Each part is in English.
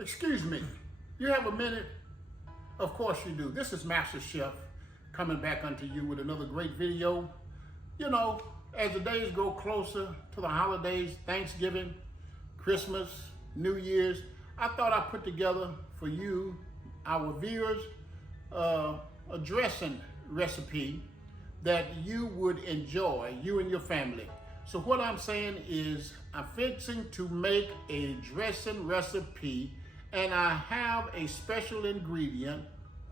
Excuse me, you have a minute? Of course you do. This is Masterchef coming back unto you with another great video. You know, as the days go closer to the holidays, Thanksgiving, Christmas, New Year's, I thought I'd put together for you, our viewers, a dressing recipe that you would enjoy, you and your family. So what I'm saying is I'm fixing to make a dressing recipe, and I have a special ingredient,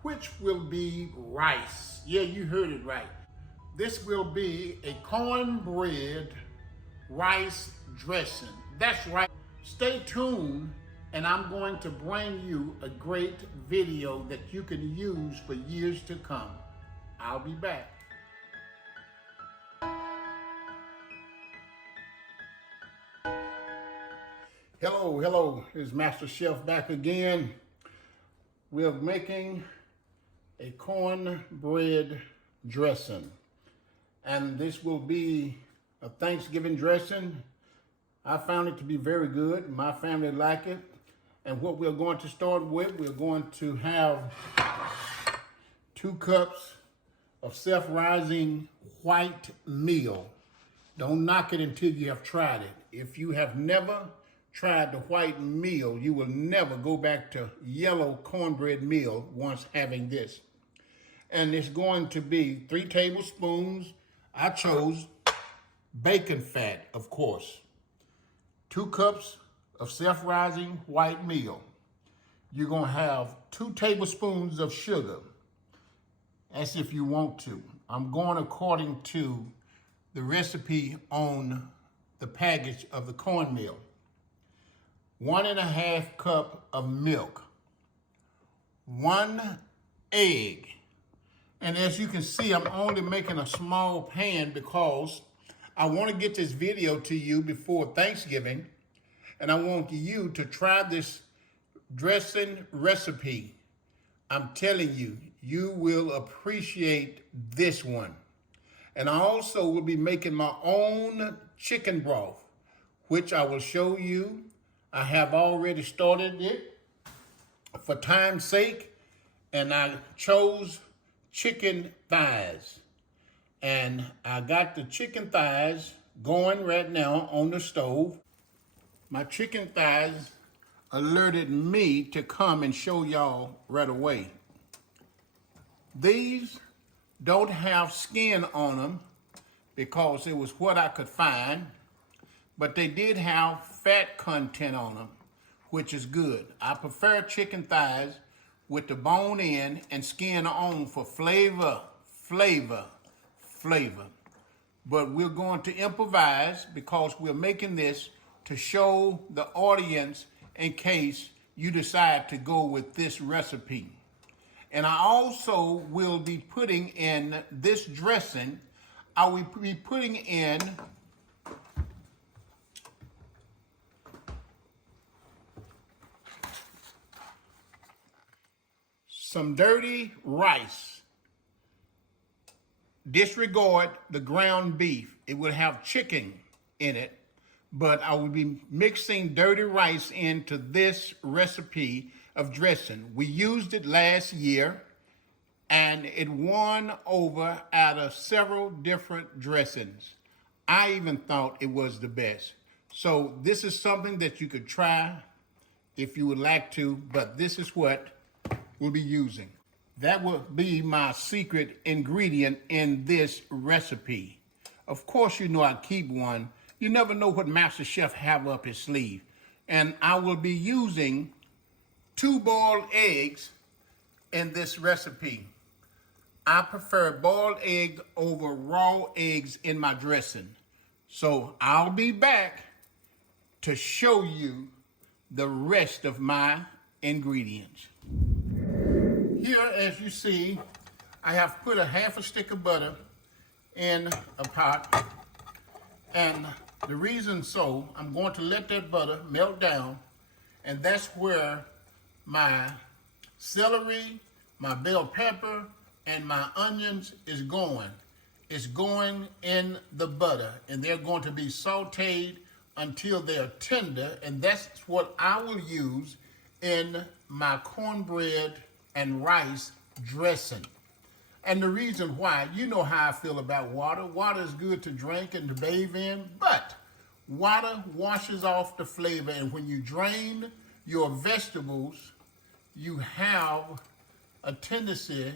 which will be rice. Yeah, you heard it right. This will be a cornbread rice dressing. That's right. Stay tuned, and I'm going to bring you a great video that you can use for years to come. I'll be back. Hello, it's Master Chef back again. We're making a cornbread dressing, and this will be a Thanksgiving dressing. I found it to be very good. My family like it. And what we're going to start with, we're going to have 2 cups of self-rising white meal. Don't knock it until you have tried it. If you have never tried the white meal, you will never go back to yellow cornbread meal once having this. And it's going to be 3 tablespoons. I chose bacon fat, of course. 2 cups of self-rising white meal. You're gonna have 2 tablespoons of sugar. That's if you want to. I'm going according to the recipe on the package of the cornmeal. 1.5 cup of milk, 1 egg. And as you can see, I'm only making a small pan because I want to get this video to you before Thanksgiving, and I want you to try this dressing recipe. I'm telling you, you will appreciate this one. And I also will be making my own chicken broth, which I will show you. I have already started it for time's sake, and I chose chicken thighs. And I got the chicken thighs going right now on the stove. My chicken thighs alerted me to come and show y'all right away. These don't have skin on them because it was what I could find, but they did have fat content on them, which is good. I prefer chicken thighs with the bone in and skin on for flavor. But we're going to improvise because we're making this to show the audience in case you decide to go with this recipe. And I also will be putting in this dressing, I will be putting in some dirty rice. Disregard the ground beef. It will have chicken in it, but I will be mixing dirty rice into this recipe of dressing. We used it last year, and it won over out of several different dressings. I even thought it was the best. So this is something that you could try if you would like to, but this is what we'll be using. That will be my secret ingredient in this recipe. Of course, you know I keep one. You never know what Master Chef have up his sleeve. And I will be using 2 boiled eggs in this recipe. I prefer boiled egg over raw eggs in my dressing. So I'll be back to show you the rest of my ingredients. Here, as you see, I have put a 1/2 stick of butter in a pot. And the reason so, I'm going to let that butter melt down, and that's where my celery, my bell pepper, and my onions is going. It's going in the butter, and they're going to be sautéed until they're tender, and that's what I will use in my cornbread and rice dressing. And the reason why, you know how I feel about water. Water is good to drink and to bathe in, but water washes off the flavor. And when you drain your vegetables, you have a tendency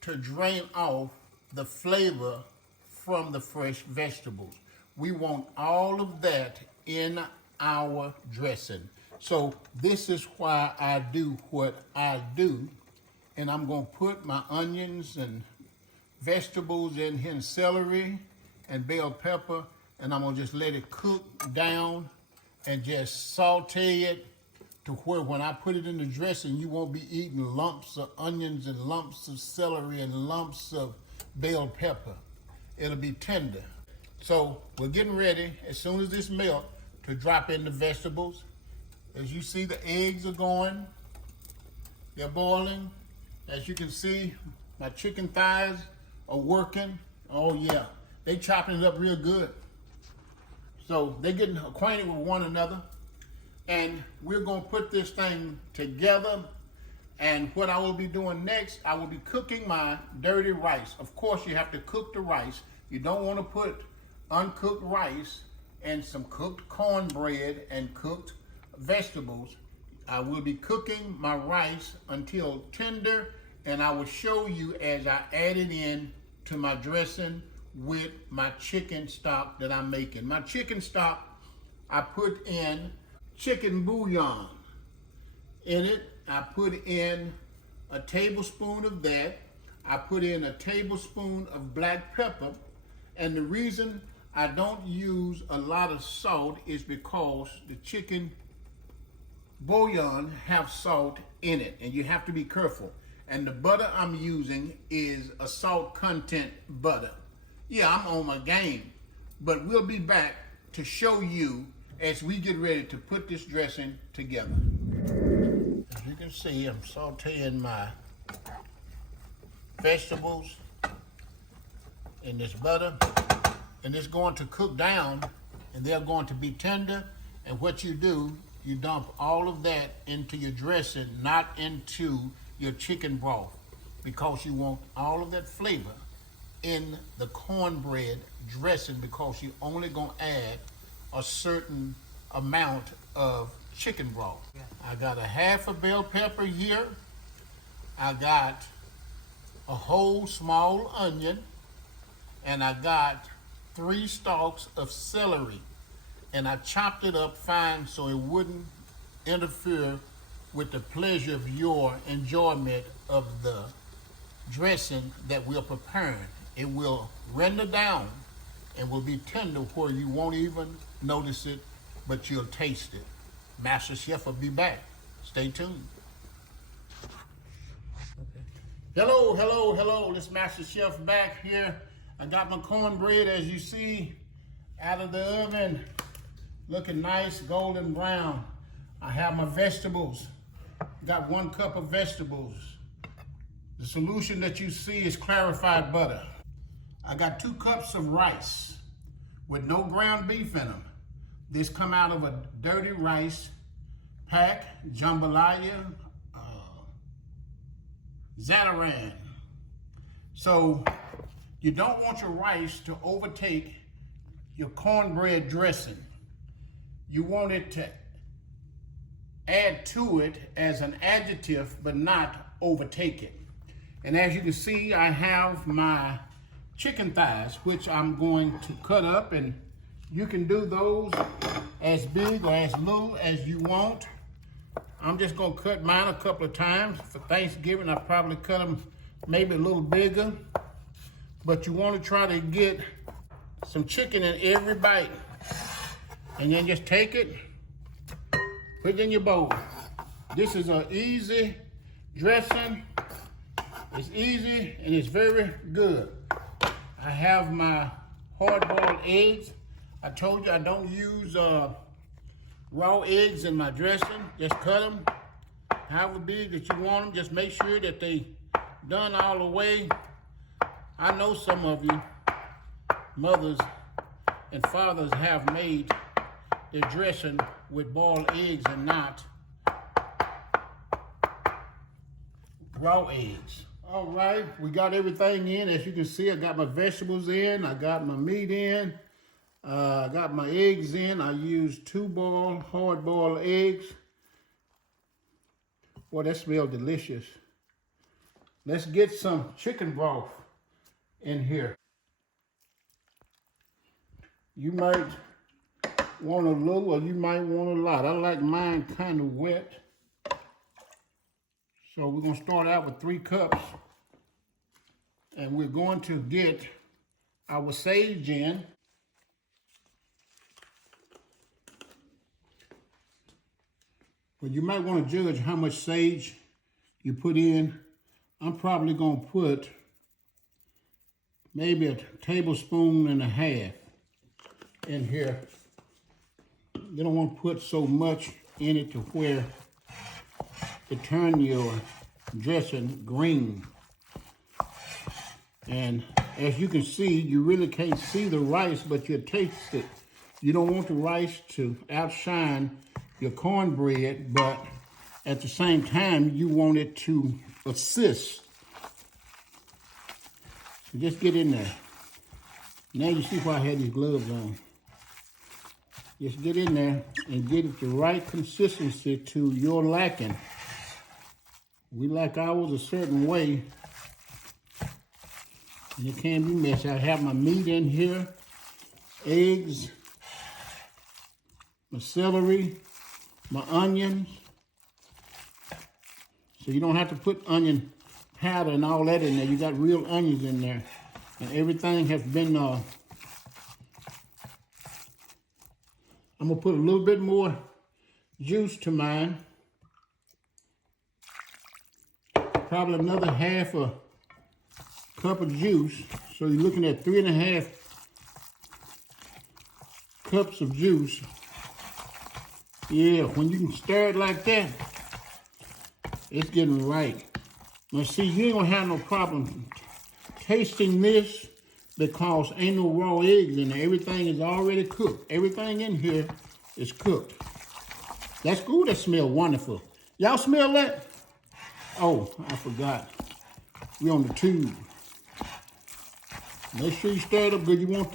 to drain off the flavor from the fresh vegetables. We want all of that in our dressing. So this is why I do what I do. And I'm gonna put my onions and vegetables in here, and celery and bell pepper, and I'm gonna just let it cook down and just saute it to where when I put it in the dressing, you won't be eating lumps of onions and lumps of celery and lumps of bell pepper. It'll be tender. So we're getting ready, as soon as this melts, to drop in the vegetables. As you see, the eggs are going. They're boiling. As you can see, my chicken thighs are working. Oh yeah, they chopping it up real good. So they're getting acquainted with one another. And we're gonna put this thing together. And what I will be doing next, I will be cooking my dirty rice. Of course, you have to cook the rice. You don't want to put uncooked rice and some cooked cornbread and cooked vegetables. I will be cooking my rice until tender, and I will show you as I add it in to my dressing with my chicken stock that I'm making. My chicken stock, I put in chicken bouillon in it. I put in a tablespoon of that. I put in a tablespoon of black pepper. And the reason I don't use a lot of salt is because the chicken bouillon have salt in it, and you have to be careful. And the butter I'm using is a salt content butter. Yeah, I'm on my game, but we'll be back to show you as we get ready to put this dressing together. As you can see, I'm sauteing my vegetables in this butter, and it's going to cook down, and they're going to be tender. And what you do, you dump all of that into your dressing, not into your chicken broth, because you want all of that flavor in the cornbread dressing, because you're only gonna add a certain amount of chicken broth. I got a half a bell pepper here. I got a whole small onion, and I got 3 stalks of celery. And I chopped it up fine so it wouldn't interfere with the pleasure of your enjoyment of the dressing that we're preparing. It will render down and will be tender where you won't even notice it, but you'll taste it. Masterchef will be back. Stay tuned. Okay. Hello, hello, hello. This Masterchef back here. I got my cornbread, as you see, out of the oven. Looking nice, golden brown. I have my vegetables. Got 1 cup of vegetables. The solution that you see is clarified butter. I got 2 cups of rice with no ground beef in them. This come out of a dirty rice pack, jambalaya, Zataran. So you don't want your rice to overtake your cornbread dressing. You want it to add to it as an adjective, but not overtake it. And as you can see, I have my chicken thighs, which I'm going to cut up, and you can do those as big or as little as you want. I'm just gonna cut mine a couple of times. For Thanksgiving, I probably cut them maybe a little bigger, but you wanna try to get some chicken in every bite. And then just take it, put it in your bowl. This is an easy dressing. It's easy and it's very good. I have my hard-boiled eggs. I told you I don't use raw eggs in my dressing. Just cut them however big that you want them. Just make sure that they done all the way. I know some of you mothers and fathers have made their dressing with boiled eggs and not raw eggs. All right, we got everything in. As you can see, I got my vegetables in. I got my meat in. I got my eggs in. I used 2 hard-boiled eggs. Boy, that smells delicious. Let's get some chicken broth in here. You might want a little or you might want a lot. I like mine kind of wet. So we're going to start out with 3 cups. And we're going to get our sage in. But you might want to judge how much sage you put in. I'm probably going to put maybe a tablespoon and a half in here. You don't want to put so much in it to where it turn your dressing green. And as you can see, you really can't see the rice, but you taste it. You don't want the rice to outshine your cornbread, but at the same time, you want it to assist. So just get in there. Now you see why I had these gloves on. Just get in there and get it the right consistency to your liking. We like ours a certain way. And it can't be messy. I have my meat in here, eggs, my celery, my onions. So you don't have to put onion powder and all that in there. You got real onions in there. And everything has been, I'm gonna put a little bit more juice to mine. Probably another half a cup of juice. So you're looking at 3.5 cups of juice. Yeah, when you can stir it like that, it's getting right. Now see, you ain't gonna have no problem tasting this because ain't no raw eggs in there. Everything is already cooked. Everything in here is cooked. That's good. That smells wonderful. Y'all smell that? Oh, I forgot. We on the tube. Make sure you stir it up good. You want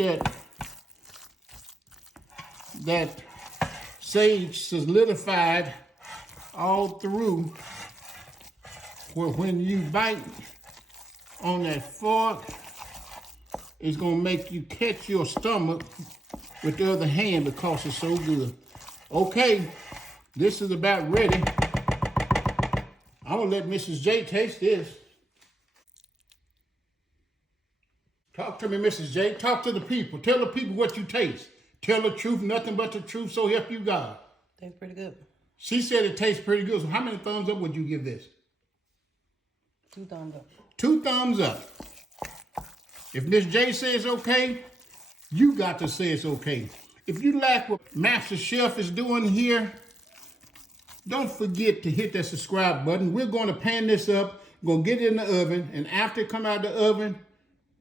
that sage solidified all through, where when you bite on that fork, it's gonna make you catch your stomach with the other hand because it's so good. Okay, this is about ready. I'm gonna let Mrs. J taste this. Talk to me, Mrs. J. Talk to the people. Tell the people what you taste. Tell the truth, nothing but the truth, so help you God. Tastes pretty good. She said it tastes pretty good. So how many thumbs up would you give this? 2 thumbs up. 2 thumbs up. If Miss J says okay, you got to say it's okay. If you like what Masterchef is doing here, don't forget to hit that subscribe button. We're going to pan this up, going to get it in the oven, and after it come out of the oven,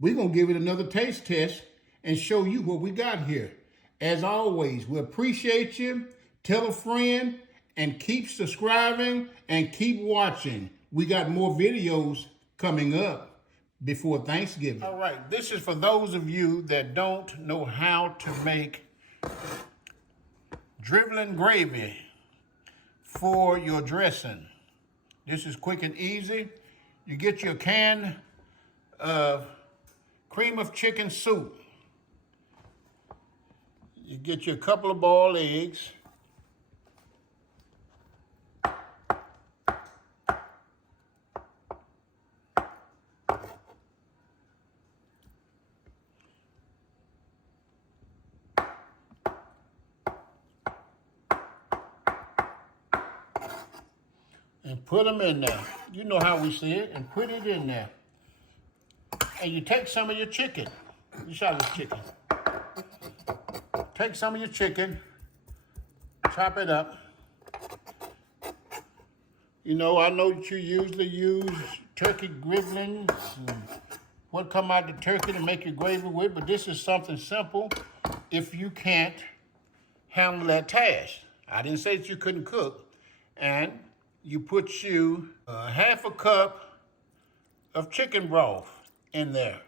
we're going to give it another taste test and show you what we got here. As always, we appreciate you. Tell a friend and keep subscribing and keep watching. We got more videos coming up before Thanksgiving. All right, this is for those of you that don't know how to make dribbling gravy for your dressing. This is quick and easy. You get your can of cream of chicken soup. You get you a couple of boiled eggs. And put them in there. You know how we see it, and put it in there. And you take some of your chicken. You saw this chicken. Take some of your chicken, chop it up. You know, I know that you usually use turkey griblings and what come out the turkey to make your gravy with, but this is something simple if you can't handle that task. I didn't say that you couldn't cook. And you put you half a cup of chicken broth in there.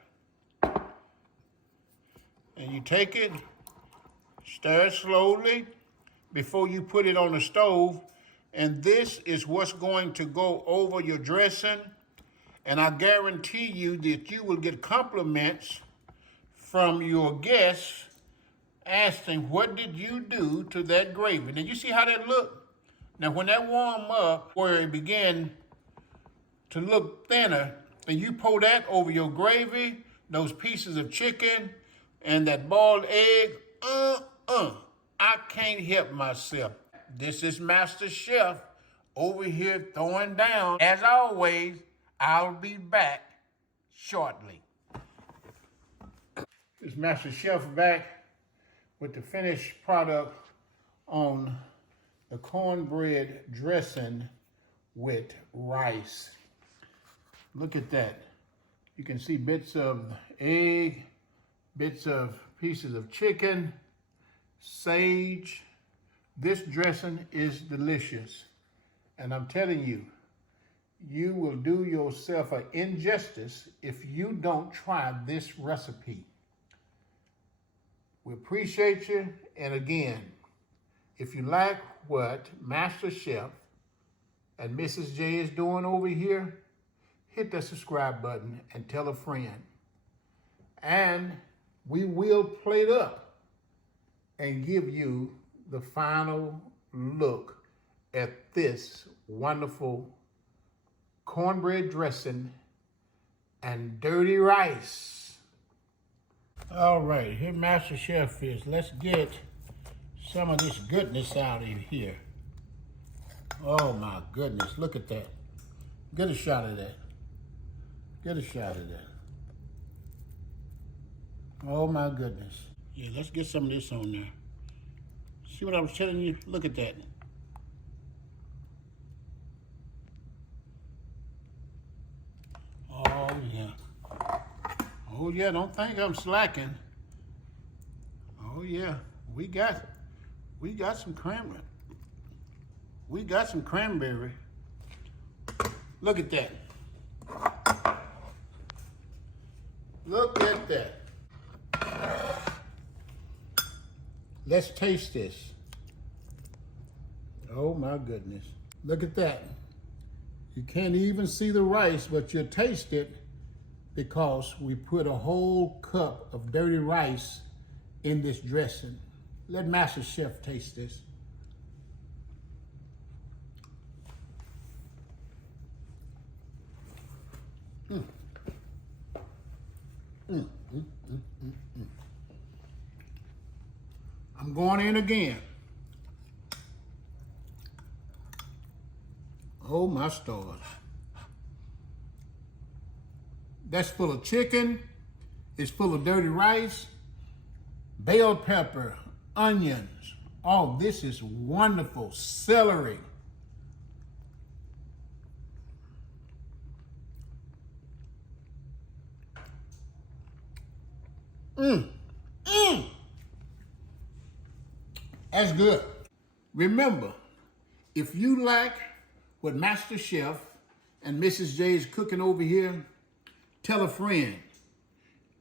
And you take it, stir it slowly before you put it on the stove. And this is what's going to go over your dressing. And I guarantee you that you will get compliments from your guests asking, what did you do to that gravy? Now you see how that look? Now when that warm up, where it began to look thinner, and you pour that over your gravy, those pieces of chicken, and that boiled egg, I can't help myself. This is Masterchef over here throwing down. As always, I'll be back shortly. This Masterchef back with the finished product on the cornbread dressing with rice. Look at that. You can see bits of egg, bits of pieces of chicken, sage. This dressing is delicious. And I'm telling you, you will do yourself an injustice if you don't try this recipe. We appreciate you. And again, if you like what Master Chef and Mrs. J is doing over here, hit that subscribe button and tell a friend. And we will plate up and give you the final look at this wonderful cornbread dressing and dirty rice. All right, here Master Chef is. Let's get some of this goodness out of here. Oh my goodness, look at that. Get a shot of that. Get a shot of that. Oh my goodness. Yeah, let's get some of this on there. See what I was telling you? Look at that. Oh yeah. Oh yeah, don't think I'm slacking. Oh yeah, we got some cranberry. We got some cranberry. Look at that. Look at that. Let's taste this. Oh my goodness. Look at that. You can't even see the rice, but you'll taste it because we put a whole cup of dirty rice in this dressing. Let Master Chef taste this. I'm going in again. Oh my stars. That's full of chicken. It's full of dirty rice, bell pepper, onions. Oh, this is wonderful. Celery. That's good. Remember, if you like what Master Chef and Mrs. J is cooking over here, tell a friend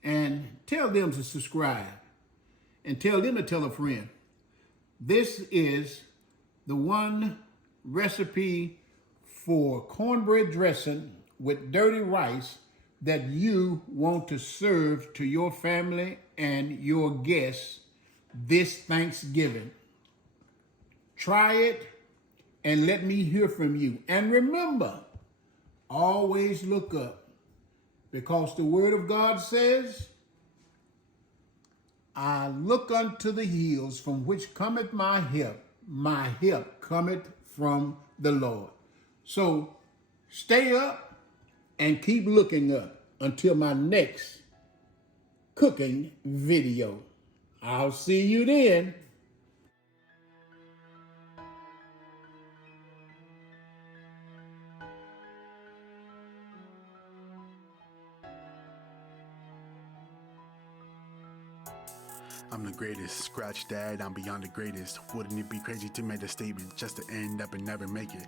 and tell them to subscribe and tell them to tell a friend. This is the one recipe for cornbread dressing with dirty rice that you want to serve to your family and your guests this Thanksgiving. Try it and let me hear from you. And remember, always look up, because the word of God says, I look unto the hills from which cometh my help. My help cometh from the Lord. So stay up and keep looking up until my next cooking video. I'll see you then. I'm the greatest, scratch that, I'm beyond the greatest. Wouldn't it be crazy to make a statement just to end up and never make it?